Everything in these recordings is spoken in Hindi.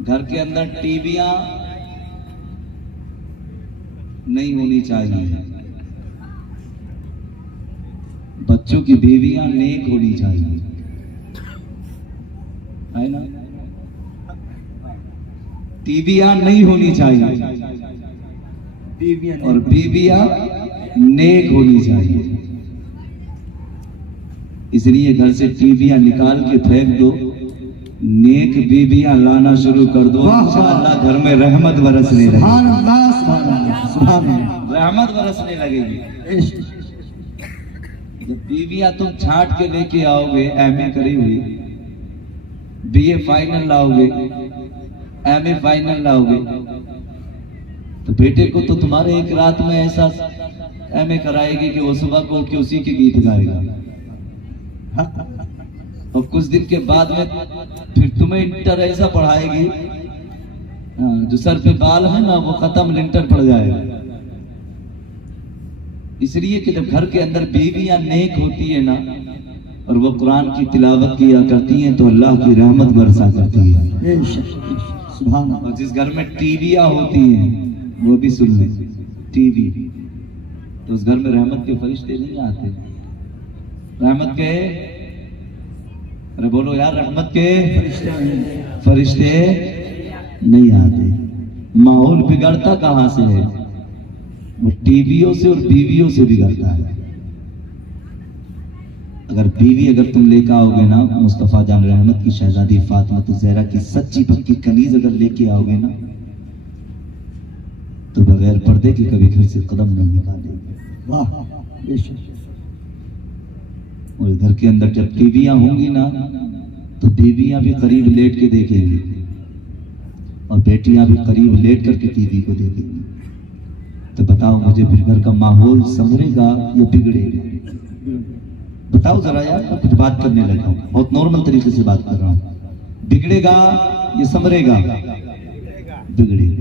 घर के अंदर टीवियां नहीं होनी चाहिए। बच्चों की बीवियां नेक होनी चाहिए, है ना। टीवियां नहीं होनी चाहिए और बीवियां नेक होनी चाहिए। इसलिए घर से टीवियां निकाल के फेंक दो, नेक बीबियां लाना शुरू कर दो, इंशाअल्लाह घर में रहमत बरसने लगेगी, रहमत बरसने लगेगी। जब बीबियां तुम छांट के लेके आओगे, एमए करी हुई, बीए फाइनल लाओगे, एमए फाइनल लाओगे, तो बेटे को तो तुम्हारे एक रात में ऐसा एमए कराएगी कि वो सुबह को कि उसी के गीत गाएगा, और कुछ दिन के बाद में फिर तुम्हें इंटर ऐसा पढ़ाएगी, जो सर पे बाल है ना वो खत्म, इंटर पड़ जाएगा। इसलिए कि जब घर के अंदर बीवियां नेक होती है ना, और वो कुरान की तिलावत किया करती हैं, तो अल्लाह की रहमत बरसा करती है। और जिस घर में टीवियां होती हैं, वो भी सुन ले, टीवी, तो उस घर में रहमत के फरिश्ते नहीं आते। रहमत के, अरे बोलो यार, रहमत के फरिश्ते नहीं आते। माहौल बिगड़ता कहां से है? वो टीवियों से और बीवियों से बिगड़ता है। अगर बीवी अगर तुम लेकर आओगे ना, मुस्तफा जान रहमत की शहजादी फातिमा ज़हरा की सच्ची पक्की कनीज अगर लेके आओगे ना, तो बगैर पर्दे के कभी घर से कदम नहीं निकालेगी। वाह। और घर के अंदर जब टीवियां होंगी ना, तो बीवियां भी करीब लेट के देखेंगी और बेटियां भी करीब लेट करके टीवी को देखेंगी। तो बताओ मुझे, फिर घर का माहौल संभलेगा या बिगड़ेगा? बताओ जरा यार, मैं कुछ बात करने लगा हूं, बहुत नॉर्मल तरीके से बात कर रहा हूं। बिगड़ेगा या संभलेगा? बिगड़ेगा।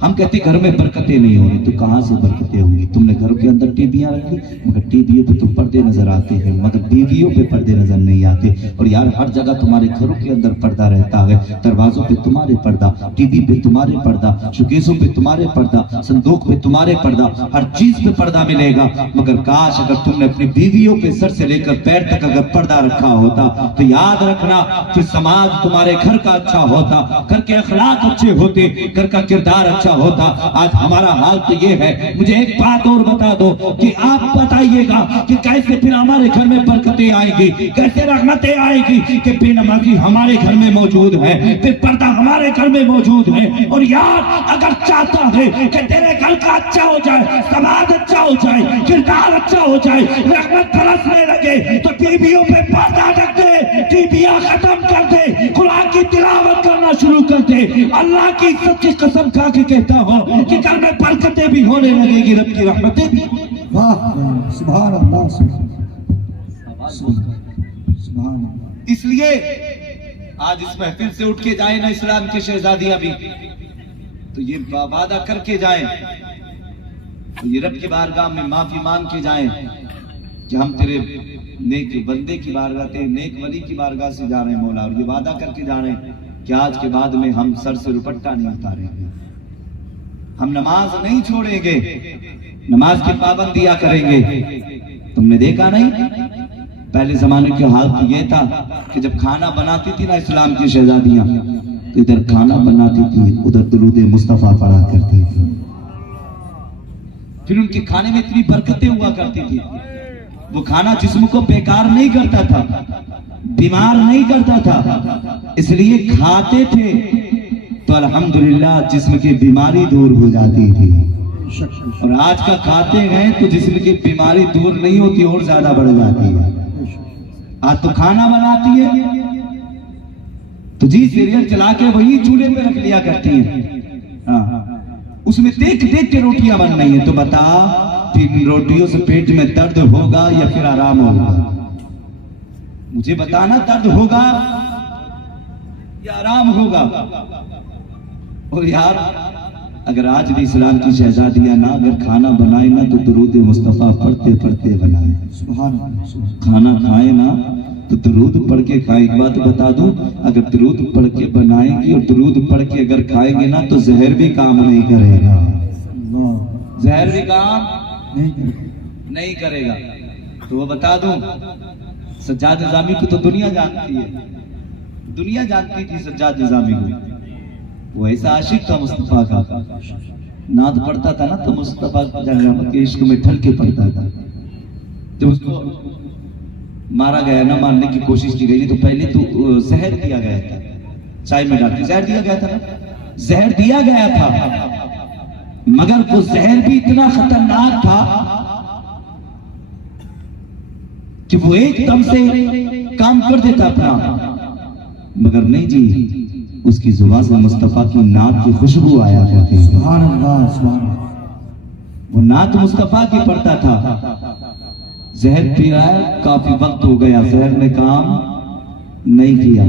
हम कहते घर में बरकतें नहीं हो रही, तो कहां से बरकतें होंगी? तुमने घर के अंदर टीवियां रखी, मगर टीवियों पे तो पर्दे नजर आते हैं, मगर बीवियों पे पर्दे नजर नहीं आते। और यार हर जगह तुम्हारे घरों के अंदर पर्दा रहता है, दरवाजों पे तुम्हारे पर्दा, टीवी पे तुम्हारे पर्दा, शोकेसों पे तुम्हारे पर्दा, संदूक पे तुम्हारे पर्दा, हर चीज पे पर्दा मिलेगा। मगर काश अगर तुमने अपनी बीवियों पे सर से लेकर पैर तक अगर पर्दा रखा होता, तो याद रखना कि समाज तुम्हारे घर का अच्छा होता, घर के अखलाक अच्छे होते, घर का किरदार अच्छा होता। आज हमारा हाल तो ये है। मुझे एक बात और बता दो कि आप बताइएगा कि कैसे फिर हमारे घर में बरकतें आएगी, कैसे रहमतें आएगी कि बेनमाजी हमारे घर में मौजूद है, फिर पर्दा हमारे घर में मौजूद है। और यार अगर चाहता है कि तेरे घर का अच्छा हो जाए, समाज अच्छा हो जाए, किरदार अच्छा हो जाए, रहमत बरसने लगे, तो टीवियों पे पर्दा ढक दे, टीवियां खत्म कर दे, कुरान की तिलावत करना शुरू कर दे। अल्लाह की सच्ची कसम खा के कहता हूं कि घर में बरकतें भी होने लगेगी, रब की रहमतें भी। वाह, सुभान अल्लाह, सुभान अल्लाह। इसलिए आज इस महफिल से उठ के जाए ना इस्लाम की शहजादियां भी, तो ये वादा करके जाएं, तो ये रब की बारगाह में माफी मांग के जाएं कि हम तेरे नेक बंदे की बारगाह, तेरे नेक वली की बारगाह से जा रहे हैं मौला। और ये वादा करके जा रहे हैं कि आज के बाद में हम सर से दुपट्टा नहीं उतारेंगे, हम नमाज नहीं छोड़ेंगे, नमाज की पाबंदियां करेंगे। तुमने देखा नहीं, पहले जमाने के हाल तो ये था कि जब खाना बनाती थी ना इस्लाम की शहजादियां, तो इधर खाना बनाती थी, उधर दुरूद मुस्तफा पढ़ा करती थी। फिर उनके खाने में इतनी बरकतें हुआ करती थी, वो खाना जिस्म को बेकार नहीं करता था, बीमार नहीं करता था, इसलिए खाते थे तो अल्हम्दुलिल्लाह जिस्म की बीमारी दूर हो जाती थी। और आज का खाते हैं तो जिस्म की बीमारी दूर नहीं होती, और ज्यादा बढ़ जाती है। आज तो खाना बनाती है तो जी सीरियल चला के वही चूल्हे पे रख लिया करती हैं, हाँ, उसमें देख देख के रोटियां बन रही है। तो बता, फिर रोटियों से पेट में दर्द होगा या फिर आराम होगा? मुझे बताना, दर्द होगा या आराम होगा? और यार अगर आज भी इस्लाम की शहजादियां ना अगर खाना बनाए ना, तो दुरूद मुस्तफा पढ़ते पढ़ते बनाए। खाना खाए ना तो दुरूद पढ़ के खाए। एक बात बता दूं, अगर दुरूद पढ़ के बनाएंगे खाएंगे और दुरूद पढ़ के अगर खाएंगे ना तो जहर भी काम नहीं करेगा, जहर भी काम नहीं करेगा। तो वो बता दूं, सज्जाद निजामी को तो दुनिया जानती है, दुनिया जानती थी सज्जाद निजामी को। वो ऐसा आशिक था मुस्तफा का, नात पढ़ता था ना तो मुस्तफा के इश्क में ढल के पढ़ता था। जब उसको मारा गया ना, मारने की कोशिश की गई, तो पहले तो जहर दिया गया था, चाय में डाल के जहर दिया गया था ना, जहर दिया गया था, मगर वो जहर भी इतना खतरनाक था कि वो एकदम से काम कर देता अपना, मगर नहीं जी, उसकी जुबान से मुस्तफा की नात की खुशबू आया करती है। सुभान अल्लाह, सुभान अल्लाह। वो नात मुस्तफा की पढ़ता था। जहर पी रहा है, काफी वक्त हो गया, जहर ने काम नहीं किया।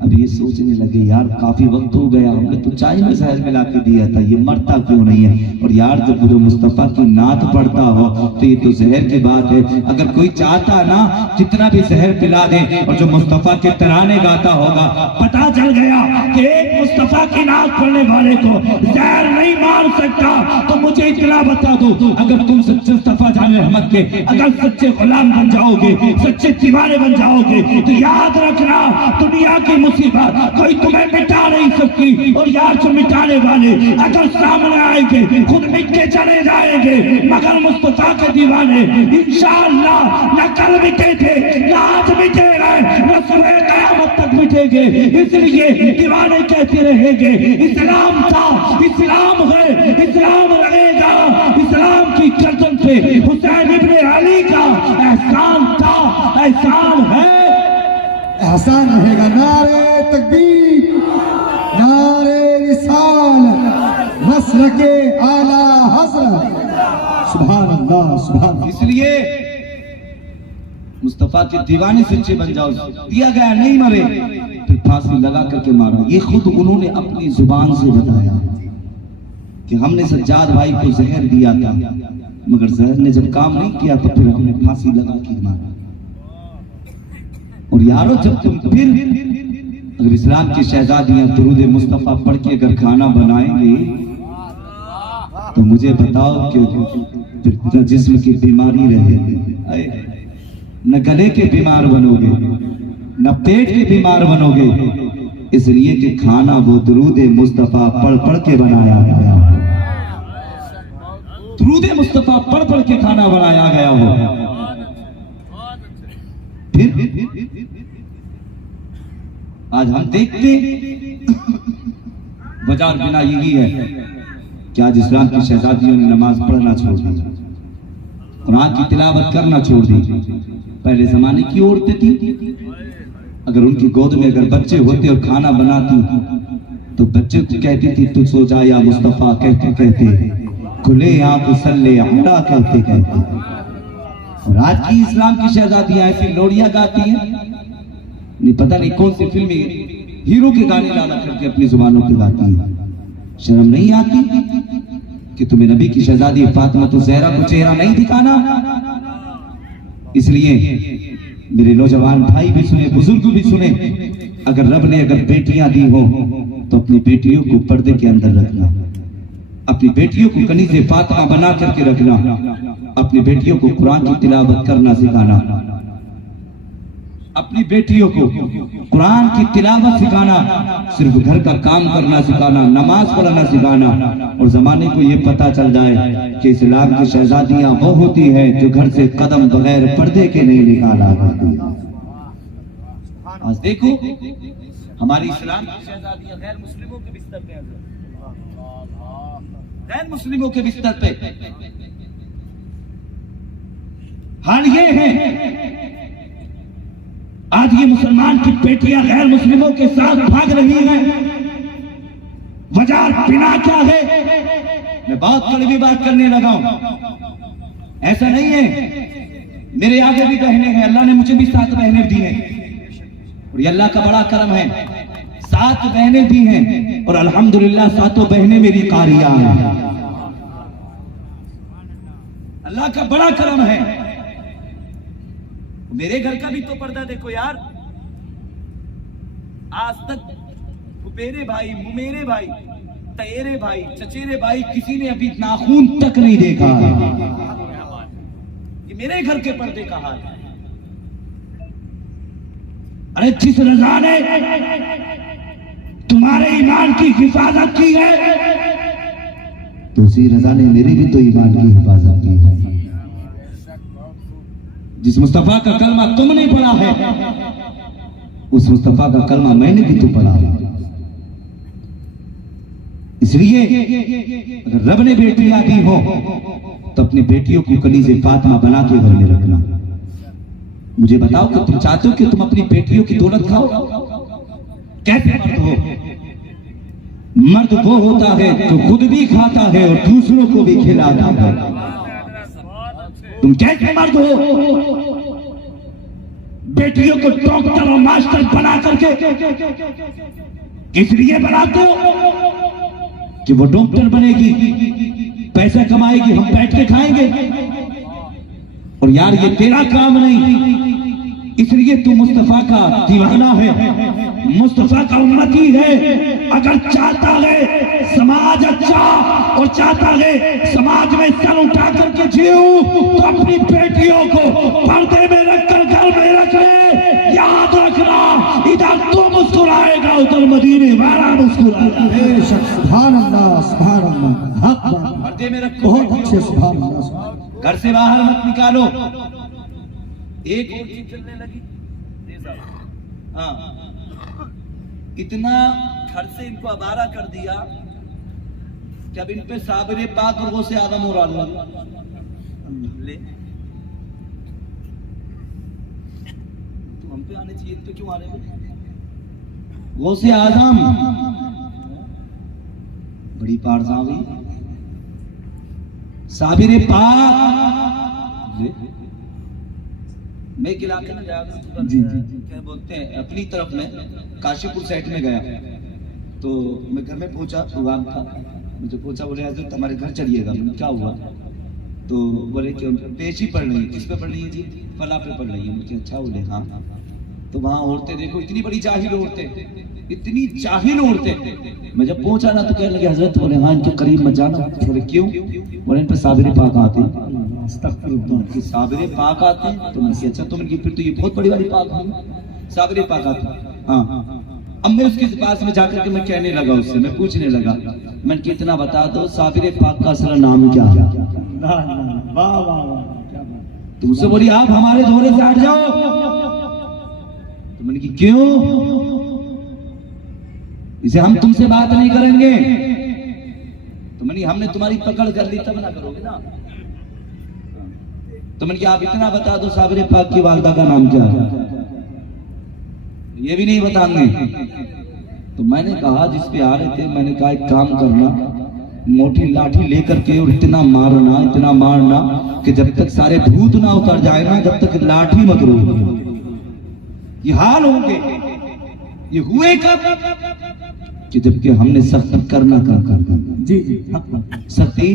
अब ये सोचने लगे यार काफी वक्त हो गया, हमने तो चाय में जहर मिला के दिया था, ये मरता क्यों नहीं है। और यार जब वो मुस्तफा की नात पढ़ता हो तो ये तो जहर की बात है। अगर कोई चाहता ना कितना भी जहर पिला दे, और जो मुस्तफा के तराने गाता होगा, पता चल गया कि एक मुस्तफा की नात पढ़ने वाले को जहर नहीं मार सकता, तो मुझे इतना बता दो, अगर तुम सच्चे मुस्तफा जाने रहमत के अगर सच्चे गुलाम बन जाओगे, सच्चे दीवाने बन जाओगे, तो याद रखना दुनिया की मुसीबत कोई तुम्हें मिटा नहीं सकती। और यार से मिटाने वाले अगर सामने आएंगे खुद मिट के चले जाएंगे, मगर मुस्तफा के दीवाने इंशाअल्लाह न कल मिटे थे, न आज मिटे रहे, न सुबह कयामत तक मिटेंगे। इसलिए दीवाने कहते रहेंगे इस्लाम था, इस्लाम है, इस्लाम रहेगा। इस्लाम की गर्दन पे हुसैन इब्ने अली का एहसान था, एहसान है, एहसान रहेगा। नारे तकबीर, नारे रिसालत, नस्र के आला हज़रत, सुभान अल्लाह, सुभान अल्लाह। इसलिए मुस्तफा के दीवाने सच्चे बन जाओ। दिया गया नहीं मरे, फिर फांसी लगा करके मारा। ये खुद उन्होंने अपनी जुबान से बताया कि हमने सज्जाद भाई को जहर दिया था, मगर जहर ने जब काम नहीं किया तो फिर हमने फांसी लगा के मारा। और यारो जब तुम फिर अगर इस्लाम की शहजादियां दुरूद मुस्तफा पढ़ के अगर खाना बनाएंगे तो मुझे बताओ कि न जिस्म की बीमारी रहेगी, न गले के बीमार बनोगे, न पेट के बीमार बनोगे, इसलिए कि खाना वो दुरूद मुस्तफा पढ़ पढ़ के बनाया गया हो। दुरूद मुस्तफा पढ़ पढ़ के खाना बनाया गया हो। फिर आज हम देखते वजह बिना यही है कि आज इस्लाम की शहजादियों ने नमाज पढ़ना छोड़ दी, कुरान की तिलावत करना छोड़ दी। पहले जमाने की औरतें थी, अगर उनकी गोद में अगर बच्चे होते और खाना बनाती तो बच्चे को कहती थी तू सो जा या मुस्तफा, कहते कहते खुले आंख सल्ले अमरा कहते कहते। और आज की इस्लाम की शहजादियां ऐसी लोरियां गाती हैं, नहीं पता नहीं कौन सी फिल्मी हीरो के गाने डाला करके अपनी जुबानों पे गाती हैं। शर्म नहीं आती कि तुम्हें नबी की शहजादी फातिमा तो ज़हरा को चेहरा नहीं दिखाना। इसलिए मेरे नौजवान भाई भी सुने, बुजुर्ग भी सुने, अगर रब ने अगर बेटियां दी हो तो अपनी बेटियों को पर्दे के अंदर रखना, अपनी बेटियों को कनीज़े फातिमा बना करके रखना, अपनी बेटियों को कुरान की तिलावत करना सिखाना, अपनी बेटियों को कुरान की तिलावत सिखाना, सिर्फ घर का काम करना सिखाना, नमाज पढ़ना सिखाना। और जमाने को ये पता चल जाए कि इस्लाम की शहजादियां वो होती हैं जो घर से कदम बगैर पर्दे के नहीं निकाला करती। आज देखो हमारी इस्लाम की शहजादियां गैर मुस्लिमों के बिस्तर पे, गैर मुस्लिमों के बिस्तर पे। हाल ये है आज ये मुसलमान की बेटियां गैर मुस्लिमों के साथ भाग रही हैं। वजह बिना क्या है, मैं बहुत कड़वी बात करने लगा हूं। ऐसा नहीं है, मेरे आगे भी बहनें हैं, अल्लाह ने मुझे भी 7 बहनें दी हैं और ये अल्लाह का बड़ा करम है। 7 बहनें दी हैं और अल्हम्दुलिल्लाह 7 बहनें मेरी कारियां हैं। अल्लाह का बड़ा करम है। मेरे घर का भी तो पर्दा देखो यार, आज तक फुफेरे भाई, मुमेरे भाई, तेरे भाई, चचेरे भाई, किसी ने अभी नाखून तक नहीं देखा है। ये मेरे घर के पर्दे का हाल है। अरे जिस रजा ने तुम्हारे ईमान की हिफाजत की है, तो उसी रजा ने मेरे भी तो ईमान की हिफाजत की है। जिस मुस्तफा का कलमा तुमने पढ़ा है, उस मुस्तफा का कलमा मैंने भी तो पढ़ा है। इसलिए अगर रब ने बेटियां दी हो तो अपनी बेटियों को कनीज़े फातिमा बना के घर में रखना। मुझे बताओ कि तुम चाहते हो कि तुम अपनी बेटियों की दौलत खाओ? कैसे मर्द हो? मर्द वो होता है जो खुद भी खाता है और दूसरों को भी खिलाता है। तुम कैसे मर्द हो? बेटियों को डॉक्टर और मास्टर बना करके इसलिए बनाते हो कि वो डॉक्टर बनेगी, पैसा कमाएगी, हम बैठ के खाएंगे। और यार ये तेरा काम नहीं, इसलिए तू मुस्तफा का दीवाना है, मुस्तफा का उम्मती है। अगर चाहता है समाज अच्छा और चाहता है समाज में सर उठा करके जियो, तो अपनी बेटियों को पर्दे में रखकर घर में रख ले। याद रखना, इधर तू मुस्कुराएगा, उधर मदीने वाला मुस्कुराएगा। बेशक, सुभान अल्लाह, सुभान अल्लाह, हक बात। पर्दे में रखो, बहुत अच्छे, सुभान अल्लाह। घर से बाहर मत निकालो। एक और चीज चलने लगी, हाँ, इतना घर से इनको आवारा कर दिया कि अब इन पे साबिर पाक और गौसे आदम और ले तो हम पे आने चाहिए, इन पे क्यों आ रहे हो? गौसे आदम बड़ी पारसावी, साबिर पाक। मैं एक इलाके में गया, क्या बोलते हैं, अपनी तरफ में काशीपुर साइड में गया, तो मैं घर में पहुंचा, प्रोग्राम था, मुझे पूछा, बोले हजरत हमारे घर चलिएगा। क्या हुआ? तो बोले कि पेश ही पढ़ रही है। किस पे पढ़ रही है जी? फला पे पढ़ रही है। मुझे अच्छा, बोले हाँ। तो वहाँ औरतें देखो, इतनी बड़ी जाहिल औरतें, इतनी जाहिल औरतें। मैं जब पहुंचा ना तो कहने लगे हजरत, बोले हाँ इनके करीब मत जाना। बोले क्यों? बोले इन पे साबिर पाक आते हैं। साबिर पाक आते हैं? तो मैं अच्छा, तुम फिर तो ये बहुत बड़ी वाली पाक है, साबिर पाक आते हैं। हाँ। अब मैं उसके पास में जाकर के मैं कहने लगा, उससे मैं पूछने लगा, मैंने कितना बता दो साबिर पाक का असला नाम क्या है? वाह वाह वाह, तुमसे बोली आप हमारे दौरे से हट जाओ। तो मैंने कहा क्यों? इसे हम तुमसे बात नहीं करेंगे। तो मैंने हमने तुम्हारी पकड़ कर ली तब ना करोगे ना। तो मैंने कहा आप इतना बता दो साबिर पाक की वालदा का नाम क्या है? ये भी नहीं बताएंगे। तो मैंने कहा, जिस पे आ रहे थे, मैंने कहा एक काम करना, मोटी लाठी लेकर के और इतना मारना कि जब तक सारे भूत ना उतर जाए ना, जब तक लाठी मत रोको। ये हाल होंगे। ये हुए कब? कि जबकि हमने सख्ती करना कम कर दी। सख्ती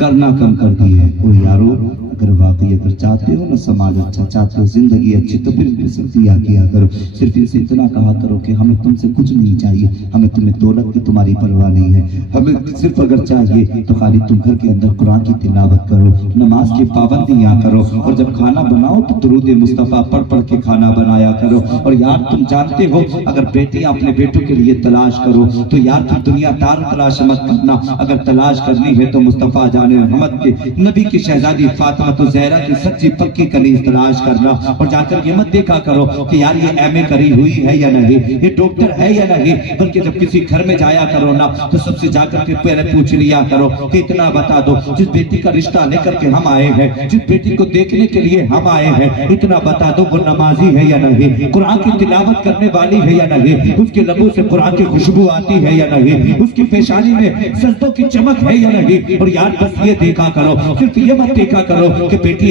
करना कम कर दी है। ओ यारो, अगर वाकई अगर चाहते हो ना समाज अच्छा, चाहते हो जिंदगी अच्छी, तो फिर सख्तियाँ किया करो। सिर्फ इनसे इतना कहा करो कि हमें तुमसे कुछ नहीं चाहिए, हमें तुम्हें दौलत की तुम्हारी परवाह नहीं है, हमें सिर्फ अगर चाहिए तो खाली तुम घर के अंदर कुरान की तिलावत करो, नमाज की पाबंदियाँ करो, और जब खाना बनाओ तो दुरूद मुस्तफा पढ़ पढ़ के खाना बनाया करो। और यार तुम जानते हो, अगर बेटियां अपने बेटों के लिए तलाश करो तो यार तुम दुनिया दार तलाश मत करना। अगर तलाश करनी है तो मुस्तफा जाने मोहम्मद के नबी की शहजादी फातिमा तो ज़हरा की सच्ची पक्की कनीज तलाश करना। और जाकर ये मत देखा करो कि यार ये एमए करी हुई है या नहीं, ये डॉक्टर है या नहीं, बल्कि जब किसी घर में जाया करो ना तो सबसे जाकर के पहले पूछ लिया करो कि इतना बता दो, जिस बेटी का रिश्ता लेकर के हम आए हैं, जिस बेटी को देखने के लिए हम आए हैं, इतना बता दो वो नमाजी है या नहीं, कुरान की तिलावत करने वाली है या नहीं, उसके लबों से कुरान की खुशबू आती है या नहीं, उसकी पेशानी में सजदों की चमक है या नहीं। और यार बस ये देखा करो, सिर्फ ये मत देखा करो कि बेटी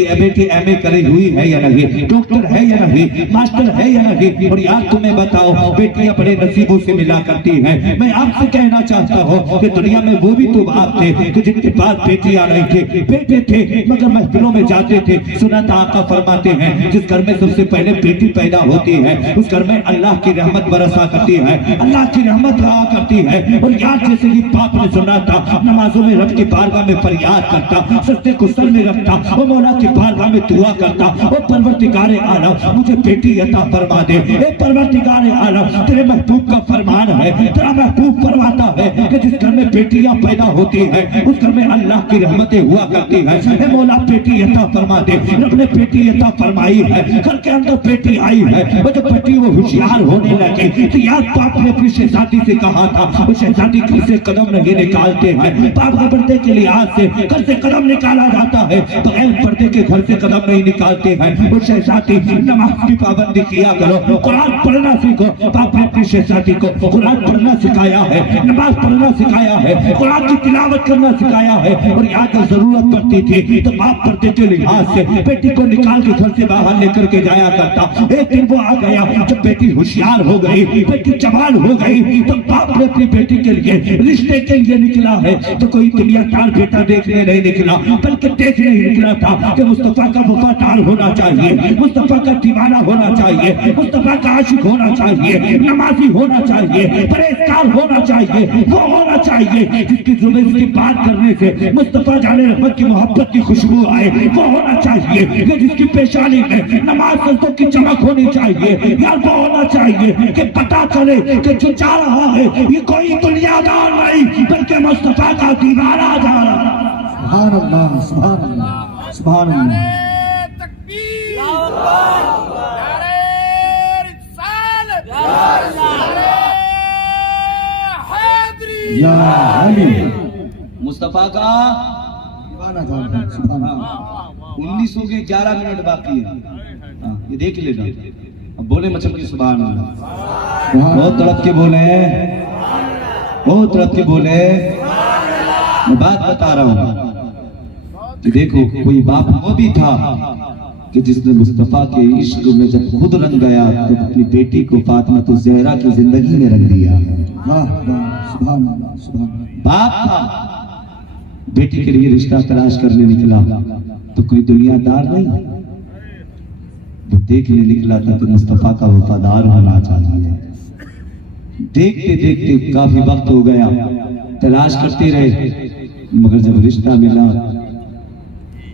एमए करी हुई है या नहीं, डॉक्टर है या नहीं, मास्टर है या नहीं। और यार तुम्हें बताओ बेटियां बड़े नसीबों से मिला करती हैं। मैं आपसे कहना चाहता हूँ कि दुनिया में वो भी तो बाप थे कि जिनके पास बेटियां नहीं थे, बेटे थे मगर महफिलों में जाते थे। सुना था आका फरमाते हैं जिस घर में सबसे पहले बेटी पैदा होती है उस घर में अल्लाह की रहमत बरसा करती है, अल्लाह की रहमत रहा करती है। और यार जैसे कि बाप ने सुना था नमाजों में रब की बारगाह में फरियाद करता, सजदे को सर में रखता, वो मौला की बारगाह में दुआ करता, वो परवरदिगारे आलम मुझे बेटी अता फरमा दे। ए परवरदिगारे आलम तेरे महबूब का फरमान है, तेरा महबूब फरमाता है कि जिस घर में बेटियां पैदा होती है उस घर में अल्लाह की रहमतें हुआ करती है। ए मौला बेटी अता फरमा दे। रब ने बेटी अता फरमाई है, घर के अंदर बेटी आई है। वो जब बेटी वो होशियार होने लगी तो यार बाप ने अपनी शहजादी से कहा था, वो शहजादी घर से कदम नहीं निकालते हैं। बाप के पर्दे के लिहाज से घर से कदम निकाला जाता है तो ऐन पर्दे के घर से कदम नहीं निकालते हैं। वो शहजादी नमाज की पाबंदी किया करो, कुरान पढ़ना सीखो। बाप ने अपनी शहजादी को कुरान पढ़ना सिखाया है, नमाज पढ़ना सिखाया है, कुरान की तिलावत करना सिखाया है। और यहाँ जब जरूरत पड़ती थी तो बाप पर्दे के लिहाज से बेटी को निकाल के घर से बाहर लेकर के जाया करता। एक दिन वो आ गया जब बेटी होशियार हो गई, बेटी जवान हो गई तो बाप ने अपनी बेटी के लिए रिश्ते के लिए निकला है तो कोई दुनियादार बेटा देखने नहीं निकला बल्कि देखने ही निकला था कि मुस्तफा का वफादार होना चाहिए, मुस्तफा का दीवाना होना चाहिए, मुस्तफा का आशिक होना चाहिए, नमाजी होना चाहिए, परहेजगार होना चाहिए, वो होना चाहिए जिसकी जुबान उसकी बात करने से मुस्तफा जाने रहमत की मोहब्बत की खुशबू आए, वो होना चाहिए कि जिसकी पेशानी में नमाज सजदों की चमक होनी चाहिए। यार वो होना चाहिए कि पता चले कि जो जा रहा है ये कोई दुनियादार नहीं बल्कि मुस्तफा का दीवाना जा रहा है। सुभान अल्लाह, सुभान अल्लाह, सुभान अल्लाह। या अली मुस्तफा का दीवाना था। सुभान अल्लाह। 19 के 11 मिनट बाकी है। ये देख लेना। अब बोले मचल की सुभान अल्लाह, बहुत तड़प के बोले, बहुत तड़प के बोले। मैं बात बता रहा हूँ कि देखो कोई बाप वो भी था कि जिसने मुस्तफा के इश्क में जब खुद रंग गया तो अपनी बेटी को फातिमा तो ज़हरा की जिंदगी में रंग दिया। वाह वाह, सुभान अल्लाह, सुभान अल्लाह। बाप था बेटी के लिए रिश्ता तलाश करने निकला तो कोई दुनियादार नहीं, वो देखने निकला था कि मुस्तफा का वफादार होना चाहिए। देखते देखते काफी वक्त हो गया, तलाश करते रहे मगर जब रिश्ता मिला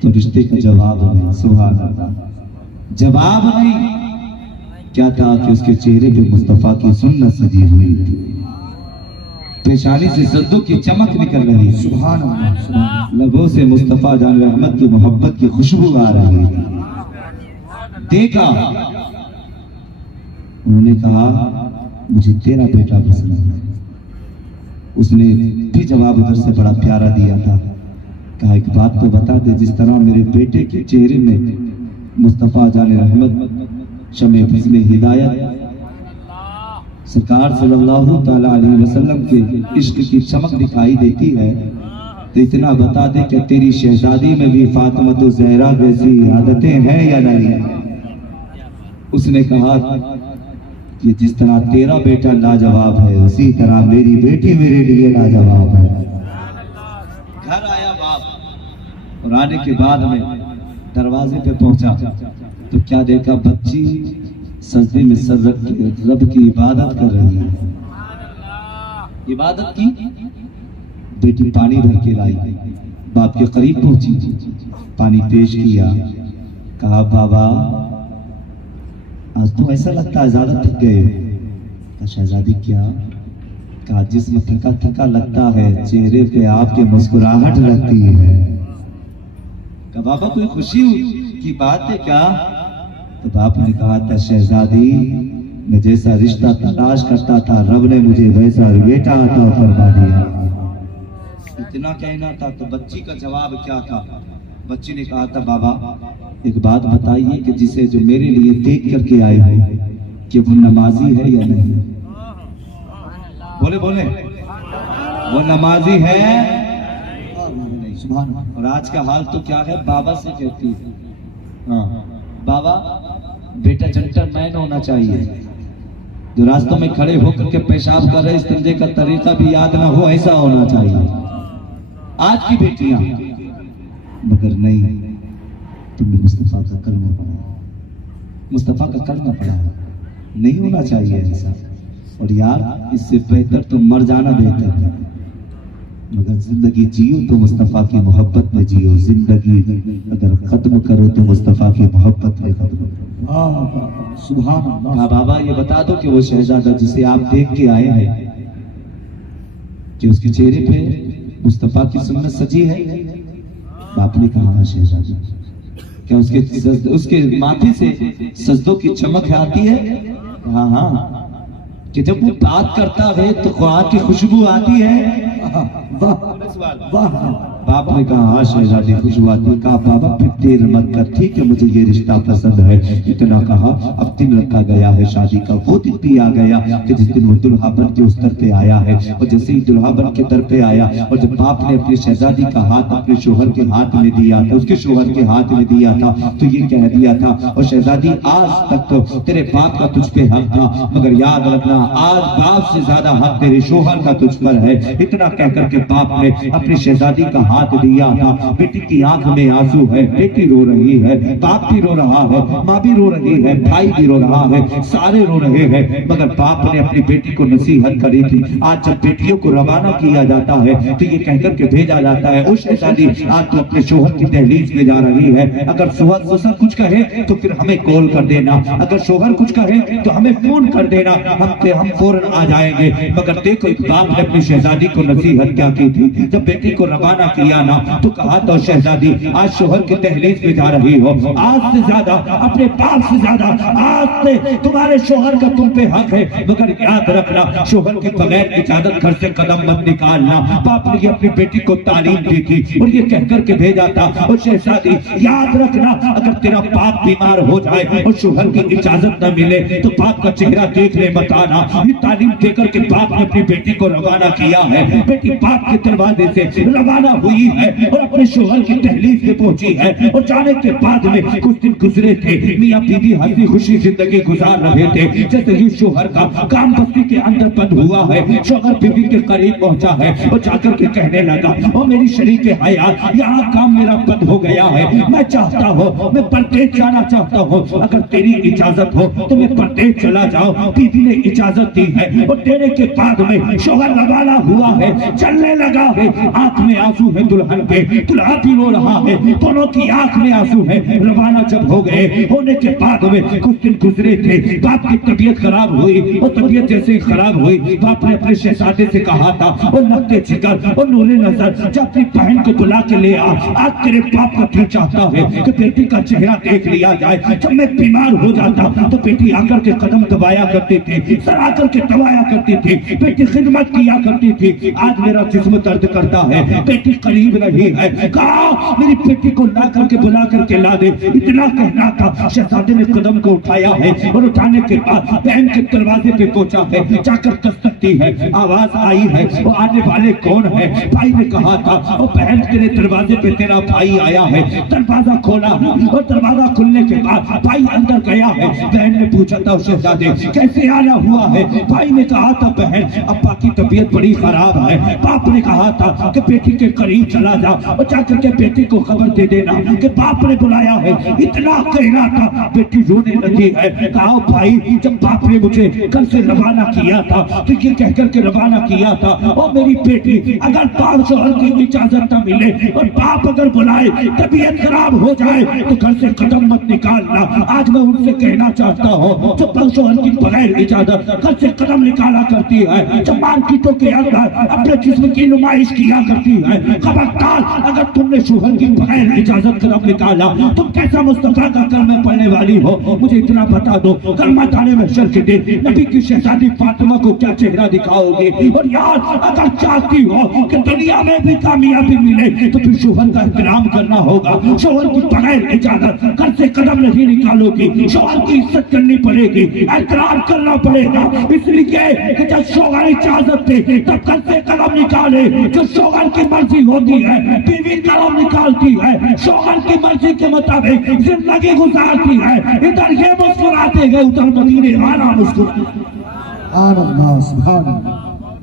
तो रिश्ते का जवाब नहीं। सुभान अल्लाह, जवाब नहीं। क्या था कि उसके चेहरे पे मुस्तफा की सुन्नत सजी हुई थी, पेशानी से सद्दों की चमक निकल रही। सुभान अल्लाह, सुभान अल्लाह। लबों से मुस्तफा जान रहमत की मोहब्बत की खुशबू आ रही थी। देखा, उन्होंने कहा मुझे तेरा बेटा पसंद है। उसने भी जवाब उधर से बड़ा प्यारा दिया था। कहा एक बात तो बता दे, जिस तरह मेरे बेटे के चेहरे में मुस्तफा जाने रहमत शमे फज़्ल हिदायत सरकार सल्लल्लाहु ताला अलैहि वसल्लम के इश्क की चमक दिखाई देती है तो इतना बता दे कि तेरी शहजादी में भी फातिमा तो ज़हरा जैसी आदतें हैं या नहीं। उसने कहा कि जिस तरह तेरा बेटा लाजवाब है उसी तरह मेरी बेटी मेरे लिए लाजवाब है। घर आया बाप और आने के बाद में दरवाजे पे पहुंचा तो क्या देखा, बच्ची सजदे में सर रख के रब की इबादत कर रही है। इबादत की, बेटी पानी भर के लाई, बाप के करीब पहुंची, पानी पेश किया, कहा बाबा आज तो ऐसा लगता है ज्यादा थक गए। कहा शहजादी क्या? कहा जिस्म थका थका लगता है, चेहरे पे आपके मुस्कुराहट लगती है। कहा बाबा कोई खुशी की बात है क्या? तो बाप ने कहा था शहजादी मैं जैसा रिश्ता तलाश करता था रब ने मुझे वैसा बेटा अता फरमा दिया। इतना कहना था तो बच्ची का जवाब क्या था? बच्ची ने कहा था बाबा एक बात बताइए कि जिसे जो मेरे लिए देख करके आए हो कि वो नमाजी है या नहीं? बोले बोले वो नमाजी है? सुभान अल्लाह। और आज का हाल तो क्या है, बाबा से कहती है हाँ बाबा बेटा जेंटलमैन होना चाहिए, जो रास्तों में खड़े होकर के पेशाब कर रहे इस धंधे का तरीका भी याद ना हो, ऐसा होना चाहिए आज की बेटियां। मगर नहीं, तुमने मुस्तफा का करना पड़ा, मुस्तफा का करना पड़ा, नहीं होना चाहिए ऐसा। और यार इससे बेहतर तो मर जाना बेहतर है, मगर जिंदगी जियो तो मुस्तफा की मोहब्बत में जियो, जिंदगी अगर खत्म करो तो मुस्तफा की मोहब्बत में खत्म करो। सुभान अल्लाह। हाँ बाबा ये बता दो कि वो शहजादा जिसे आप देख के आए हैं, कि उसके चेहरे पे मुस्तफा की सुन्नत सजी है? बाप ने कहा शहजादा, क्या उसके माथे से सजदों की चमक आती है? हाँ हाँ, कि जब वो बात करता है तो कुरान की खुशबू आती है? बाप ने कहा हाँ शहजादी खुशबू आती है। कहा बाबा फिर देर मत कर, ठीक है मुझे ये रिश्ता पसंद है। इतना कहा, अब दिन रखा गया है शादी का। वो दिन भी आ गया कि जिस दिन वो दुल्हा बन के उस दर पे आया है। और जैसे ही दुल्हा बन के दर पे आया और जब बाप ने अपनी शहजादी का हाथ अपने शोहर के हाथ में दिया था, उसके शोहर के हाथ में दिया था, तो ये कह दिया था, और शहजादी आज तक तो तेरे बाप का तुझ पे हक था, मगर याद रखना आज बाप से ज्यादा हक तेरे शोहर का तुझ पर है। इतना कहकर के बाप ने अपनी शहजादी का हाथ दिया था। बेटी की आंख में आंसू है, बेटी रो रही है, बाप भी रो रहा है, माँ भी रो रही है, भाई भी रो रहा है, सारे रो रहे हैं। मगर बाप ने अपनी बेटी को नसीहत करी थी। आज जब बेटियों को रवाना किया जाता है तो ये कहकर के भेजा जाता है, ओ शहजादी आज तो अपने शोहर की दहलीज में जा रही है, अगर ससुर कुछ कहे तो फिर हमें कॉल कर देना, अगर शोहर कुछ कहे तो हमें फोन कर देना, हम फौरन आ जाएंगे। मगर देखो एक बाप ने अपनी शहजादी को नसीहत क्या की थी। जब बेटी को रवाना किया ना तो कहा तो शहजादी आज शोहर की दहलीज में जा रही हो, आज से ज्यादा अपने बाप से ज्यादा आज से तुम्हारे शोहर का तुम पे हक है, मगर याद रखना शोहर के बगैर इजाजत घर से कदम मत निकालना। बाप ने अपनी बेटी को तालीम दी थी और ये कहकर के भेजा था, और शहजादी याद रखना अगर तेरा बाप बीमार हो जाए और शोहर की इजाजत न मिले तो बाप का चेहरा देखने मत आना। ये तालीम देकर के बाप ने अपनी बेटी को रवाना किया है। बेटी बाप के दरवाजे से रवाना हुई है और अपने शोहर की दहलीज पे पहुंची है। और जाने के बाद में कुछ दिन गुजरे थे, मियां बीवी हंसी खुशी जिंदगी गुजार रहे थे। जैसे ही शोहर का काम बस्ती के अंदर बंद हुआ है, शोहर बीवी के करीब पहुंचा है और जाकर के कहने लगा, ओ मेरी शरीके हयात यहाँ काम मेरा बंद हो गया है, मैं चाहता हूँ मैं परदेश जाना चाहता हूँ, अगर तेरी इजाजत हो तो मैं परदेश चला जाऊं। बीवी ने इजाजत दी है और देने के बाद में शोहर रवाना हुआ है, चलने लगा है। आंख में आंसू है दुल्हन के, दुल्हा भी रो रहा है, दोनों की आंख में आंसू है। रवाना जब हो गए, होने के बाद में कुछ दिन गुजरे थे, बाप की तबीयत खराब हुई और तबीयत जैसे ही खराब हुई बाप ने अपने शहजादे से कहा था, और नक्ते जिगर और नूरे नजर जब अपनी बहन को बुला के ले आ, आज तेरे बाप का दिल चाहता है कि बेटी का चेहरा देख लिया जाए। जब मैं बीमार हो जाता तो बेटी आकर के कदम दबाया करती थी, सर आकर के दबाया करती थी, बेटी खिदमत किया करती थी। आज मेरा जिस्म दर्द करता है, बेटी करीब नहीं है, कहा मेरी बेटी को ला करके बुला करके ला दे। इतना कहना था, शहजादे ने कदम को उठाया है और उठाने के बाद बहन के दरवाजे पे पहुंचा है। जाकर दस्तक दी है, आवाज आई है, वो आने वाले कौन है? भाई ने कहा था, और बहन तेरे दरवाजे पे तेरा भाई आया है। दरवाजा खोला और दरवाजा खुलने के बाद भाई अंदर गया है। बहन ने पूछा था, शहजादे कैसे आना हुआ है? भाई ने कहा था, बहन अब्बा की तबीयत बड़ी खराब है। बाप ने कहा था कि बेटी के करीब चला जा और जाकर के बेटी को खबर दे देना कि बाप ने बुलाया है। इतना कहना था, बेटी रोने लगी है। कहा भाई जब बाप ने मुझे कल से रवाना किया था तो ये कहकर के रवाना किया था, और मेरी बेटी अगर बाप शोहर की इजाजत न मिले और बाप अगर बुलाए तबीयत खराब हो जाए तो घर से कदम मत निकालना। आज मैं उनसे कहना चाहता हूँ, जब बाप शोहर की बगैर इजाजत घर से कदम निकाला करती है, जब मार्केटों के अंदर अपने जिस्म की नुमाइश किया करती है, खबरदार अगर तुमने शोहर की बगैर इजाजत कदम निकाला तुम कैसा मुस्तफा का कलमा पढ़ने वाली हो? मुझे इतना बता दो, कलमा ताने में शर के दिन नबी की शहजादी फातिमा को क्या चेहरा दिखाओगे? और यार अगर चाहती हो कि दुनिया में भी कामयाबी मिले तो फिर शोहर का एहतराम करना होगा। शोहर की बगैर इजाजत घर से कदम नहीं निकालोगी, शोहर की इज्जत करनी पड़ेगी, एहतराम करना पड़ेगा। इसलिए कि जब शोहर इजाजत दे तब घर से कदम निकाले, जो शोहर की मर्जी हो होती है, बीवी कलम निकालती है, शौहर की मर्जी के मुताबिक जिंदगी गुजारती है। इधर ये मुस्कुराते गए, उधर मदीने वाला मुस्कुरा। सुभान अल्लाह, सुभान अल्लाह,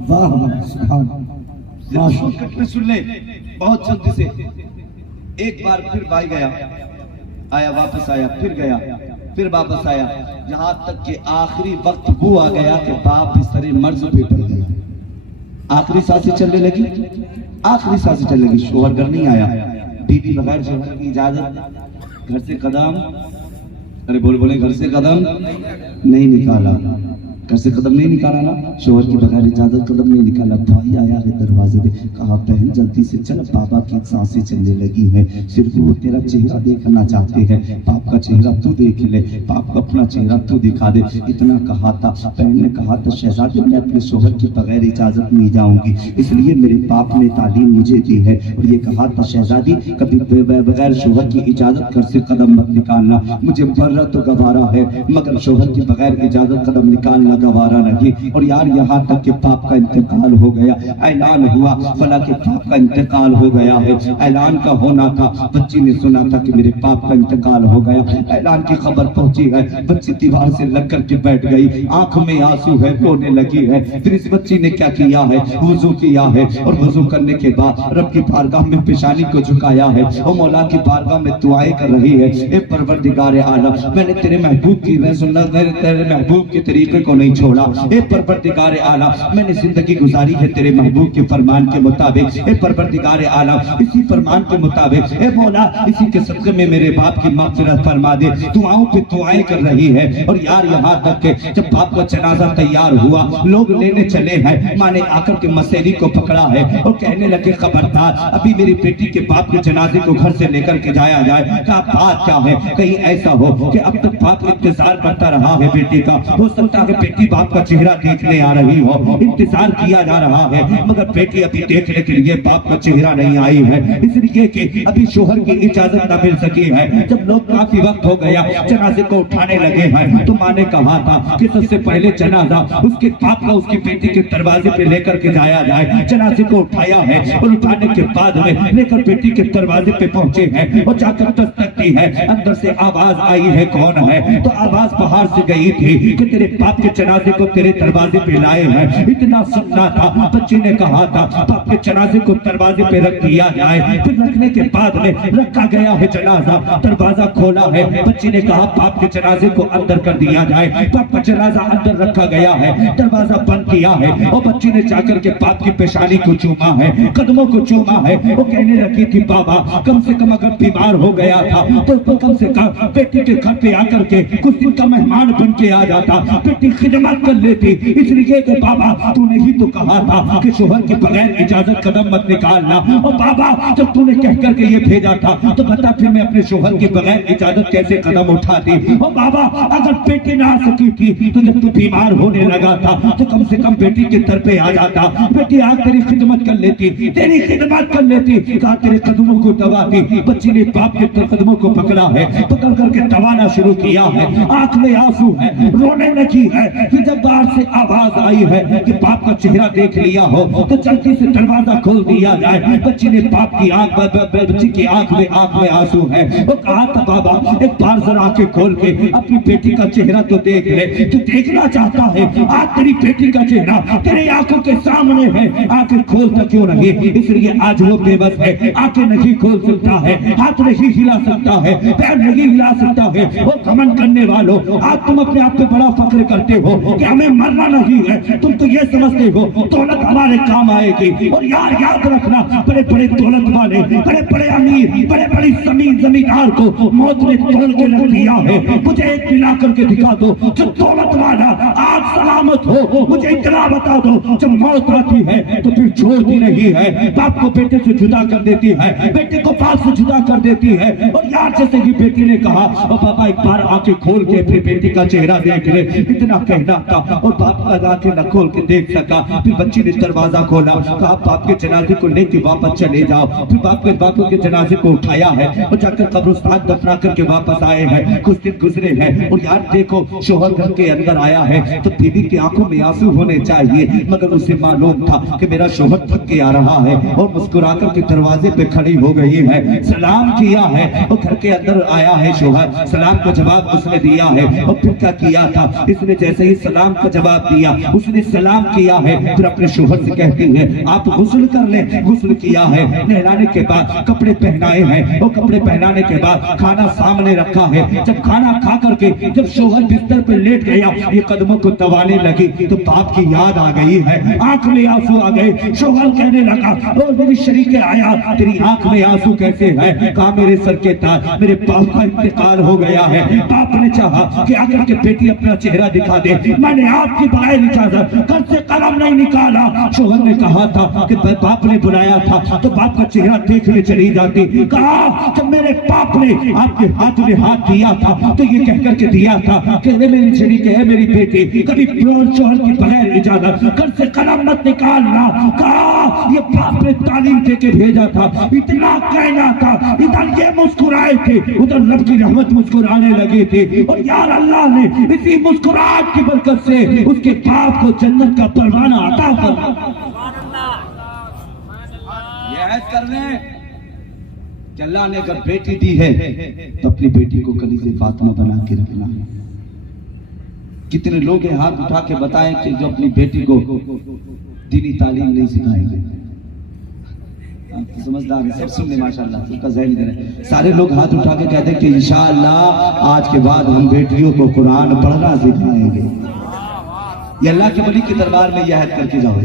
वाह वाह, सुभान अल्लाह। शॉर्टकट में सुन ले बहुत जल्दी से। एक बार फिर भाई गया, आया, वापस आया, फिर गया, फिर वापस आया, यहाँ तक कि आखिरी वक्त वो आ गया कि बाप बिस्तरे मर्ज पे पड़ गया। आखिरी सांसें चलने लगी, आखिरी सांसें चलने लगी। शोहर घर नहीं आया, बीवी बगैर शोहर की इजाजत घर से कदम, अरे बोले घर से कदम नहीं निकाला, घर से कदम नहीं निकाला ना, शोहर की बगैर इजाजत कदम नहीं निकाला। भाई आया है दरवाजे पे, कहा बहन जल्दी से चल, बाबा की सांसें चलने लगी है, सिर्फ वो तेरा चेहरा देखना चाहते हैं, बाप का चेहरा तू देख ले, बाप का अपना चेहरा तू दिखा दे। इतना कहा था, बहन ने कहा था शहजादे मैं अपने शोहर की बगैर इजाजत नहीं जाऊंगी, इसलिए मेरे बाप ने तालीम मुझे दी है और ये कहा था शहजादी कभी बगैर शोहर की इजाजत घर से कदम मत निकालना। मुझे मर्रा तो गवारा है मगर शोहर की बगैर इजाजत कदम निकालना गवारा नहीं। और यार यहाँ तक के बाप का इंतकाल हो गया, ऐलान हुआ फला के बाप का इंतकाल हो गया है। ऐलान का होना था, बच्ची ने सुना था कि मेरे बाप का इंतकाल हो गया, ऐलान की खबर पहुंची है। बच्ची दीवार से लग करके बैठ गई, आंख में आंसू है, रोने लगी है। फिर इस बच्ची ने क्या किया है, वुजू किया है और वुजू करने के बाद रब की बारगाह में पेशानी को झुकाया है और मौला की बारगाह में दुआएं कर रही है। ए परवरदिगार आलम, मैंने तेरे महबूब की सुन्नत, तेरे महबूब के तरीके को नहीं छोड़ा। ए परवरदिगार आलम, मैंने जिंदगी गुजारी है तेरे महबूब के फरमान के मुताबिक। ए परवरदिगार आलम, इसी फरमान के मुताबिक ए मौला इसी के सदक़े में मेरे बाप की मग़फ़िरत फरमा दे। दुआओं पे दुआएं कर रही है। और यार यहाँ तक के जब बाप का जनाजा तैयार हुआ, लोग लेने चले हैं, माँ ने आकर के मसेरी को पकड़ा है और कहने लगे खबरदार अभी मेरी बेटी के बाप के जनाजे को घर से लेकर के जाया जाए। क्या बात क्या है, कहीं ऐसा हो कि अब तक बाप इंतजार करता रहा है बेटी का, हो सकता है बेटी बाप का चेहरा देखने आ रही हो, इंतजार किया जा रहा है मगर बेटी अभी देखने के लिए बाप का चेहरा नहीं आई है, इसलिए कि अभी शोहर की इजाजत न मिल सकी है। जब लोग काफी वक्त हो गया जनाजे को उठाने लगे हैं तो माँ ने कहा था कि सबसे पहले जनाजा उसके बाप का उसकी बेटी के दरवाजे पे लेकर के जाया जाए। जनाजे को उठाया है और उठाने के बाद में लेकर बेटी के दरवाजे पे पहुंचे हैं और जाकर दस्तक दी है। अंदर से आवाज आई है, कौन है? तो आवाज बाहर से गई थी कि तेरे बाप के जनाजे को तेरे दरवाजे पे लाए हैं। इतना सुनना था, बच्ची ने कहा था बाप के जनाजे को दरवाजे पे रख दिया जाए। फिर रखने के बाद में रखा गया है जनाजा, दरवाजा खोला है। बच्ची ने कहा बाप के जनाजे को अंदर कर दिया जाए। बाप का जनाजा अंदर रखा गया है, दरवाजा बंद किया है और बच्ची ने जाकर के बाप की पेशानी को चूमा है, कदमों को चूमा है। वो कहने लगी थी बाबा कम से कम अगर बीमार हो गया था तो कम से कम बेटी के घर पे आकर के कुछ दिन का मेहमान बन के आ जाता, बेटी खिदमत कर लेती। इसलिए कि बाबा तूने ही तो कहा था कि शोहर के बगैर इजाजत कदम मत निकालना। और बाबा जब तूने कह करके ये भेजा था तो बता फिर मैं अपने शोहर के बगैर इजाजत कैसे कदम उठाती। और बाबा अगर बेटी ना आ सकी थी तो जब तू बीमार होने लगा था तो कम से कम बेटी के दर पे आ जाता, बेटी आग तेरी खिदमत कर लेती, तेरी खिदमत कर लेती, कहा तेरे कदमों को दबाती। बच्ची ने बाप के कदमों को पकड़ा है, पकड़ करके दबाना शुरू किया है, आंख में आंसू है, रोने लगी है। फिर जब बाहर से आवाज आई है कि बाप का चेहरा देख लिया हो तो जल्दी से दरवाजा खोल दिया जाए। बच्ची ने बाप की आंख, बच्ची की आंख में आंसू है। वो कहा था बाबा एक बार जरा आंखें खोल के अपनी बेटी का चेहरा तो देख ले, तू देखना चाहता है आज तेरी बेटी का चेहरा तेरी आंखों के सामने है, आंखें खोलता क्यों नहीं? इसलिए आज वो बेबस है, आंखें नहीं खोल सकता है, हाथ नहीं हिला सकता है, पैर नहीं हिला सकता है। वो घमंड करने वालों, आज तुम अपने आप पे बड़ा फख्र करते हो कि हमें मरना नहीं है, तुम तो ये समझते हो दौलत हमारे काम आएगी। और यार याद रखना बड़े बड़े दौलत वाले, बड़े बड़े अमीर, बड़े बड़े जमींदार को मौत ने तोड़ के रख दिया है। मुझे एक पिला करके दिखा दो जो दौलत वाला आज सलामत हो, मुझे इतना बता दो जब मौत आती है तो फिर छोड़ती नहीं है, बाप को बेटे से जुदा कर देती है, बेटे को बाप से जुदा कर देती है। और यार जैसे ही बेटी ने कहा और पापा एक बार आंखें खोल के अपनी बेटी का चेहरा देख ले, इतना कहना था और बाप का आंखें न खोल के देख सका। फिर बच्ची ने दरवाजा खोला, कहा बाप के जनाजे को लेके वापस चले जाओ। फिर बाप के जनाजे को उठाया है और जाकर कब्रिस्तान दफना करके वापस आए हैं। कुछ दिन गुजरे हैं और यार देखो शोहर घर के अंदर आया है तो बीवी की आंखों में आंसू होने चाहिए, मगर उसे मालूम था कि मेरा शोहर थक के आ रहा है और मुस्कुराकर के दरवाजे पे खड़ी हो गई है। सलाम किया है और घर के अंदर आया है शोहर, सलाम का जवाब उसने दिया है। और फिर क्या किया था, इसने जैसे ही सलाम का जवाब दिया, उसने सलाम किया है, फिर अपने शोहर से कहती है आप गुस्ल कर ले। गुस्ल किया है, नहलाने के बाद कपड़े पहनाए हैं और कपड़े पहनाने के बाद खाना सामने रखा है। जब खाना खा करके जब शोहर बिस्तर पर लेट गया, ये कदमों को दबाने लगी तो बाप की याद आ गई है, आंख में आंसू आ गए। शोहर कहने लगा ओ मेरी शरीके आया, तेरी आंख में आंसू कैसे है? कहा मेरे सर के ताज, मेरे बाप का इंतकाल हो गया है। बाप ने चाहा कि आकर के बेटी अपना चेहरा दिखा दे, मैंने आपकी बुलाई इजाजत घर से कलम नहीं निकाला। शोहर ने कहा था कि बाप ने बुलाया था तो बाप का चेहरा देखने चली जाती। कहा जब मेरे बाप ने आपके हाथ में हाथ दिया था तो ये कहकर के दिया था कि मेरी शरीक है, मेरी बेटी, कभी शोहर की बगैर इजाजत घर से कलम मत निकालना। कहा ये बाप ने तालीम दे के भेजा था, इतना कहना था। इधर ये मुस्कुराए थे, उधर रब की रहमत मुस्कुराने लगे थे। और यार अल्लाह ने इसी मुस्कुराहट की बरकत से उसके बाप को जन्नत का परवाना अता फरमाया। कर ले कि अल्लाह ने अगर बेटी दी है तो अपनी बेटी को कलीज़े फातिमा बना के रखना। कितने लोग हैं हाथ उठा के बताएं कि जो अपनी बेटी को दीनी तालीम नहीं सिखाएंगे। समझदार है, सब सुन ले माशाल्लाह, सबका ज़हन इधर है। सारे लोग हाथ उठा के कहते हैं कि इंशाअल्लाह आज के बाद हम बेटियों को कुरान पढ़ना सिखाएंगे। ये अल्लाह के वली के दरबार में यह अहद करके जाओ,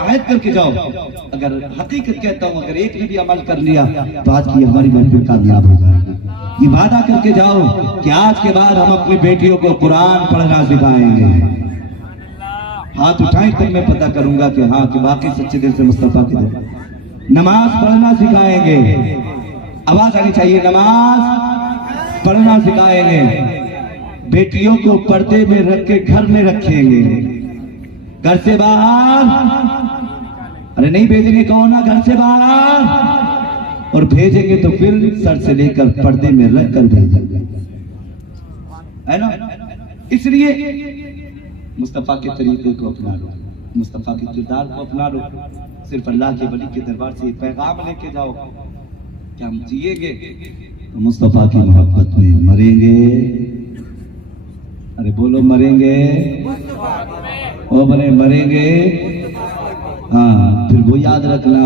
आयत करके जाओ। अगर हकीकत कहता हूं, अगर एक ने भी अमल कर लिया तो आज की हमारी महफिल कामयाब हो जाएगी। ये वादा करके जाओ कि आज के बाद हम अपनी बेटियों को कुरान पढ़ना सिखाएंगे। हाथ उठाएं तब मैं पता करूंगा कि हाँ कि वाकई सच्चे दिल से मुस्तफा की तरफ। नमाज पढ़ना सिखाएंगे, आवाज आनी चाहिए, नमाज पढ़ना सिखाएंगे। बेटियों को पर्दे में रख के घर में रखेंगे, घर से बाहर अरे नहीं भेजेंगे, कौन ना घर से बाहर, और भेजेंगे तो फिर सर से लेकर पर्दे में रख कर भेजेंगे, है ना। इसलिए मुस्तफा के तरीके को अपना लो, मुस्तफा के किरदार को अपना लो। सिर्फ अल्लाह के वली के दरबार से पैगाम लेके जाओ कि हम जिएंगे तो मुस्तफा की मोहब्बत में मरेंगे। अरे बोलो मरेंगे, ओ बने मरेंगे। हाँ फिर वो याद रखना।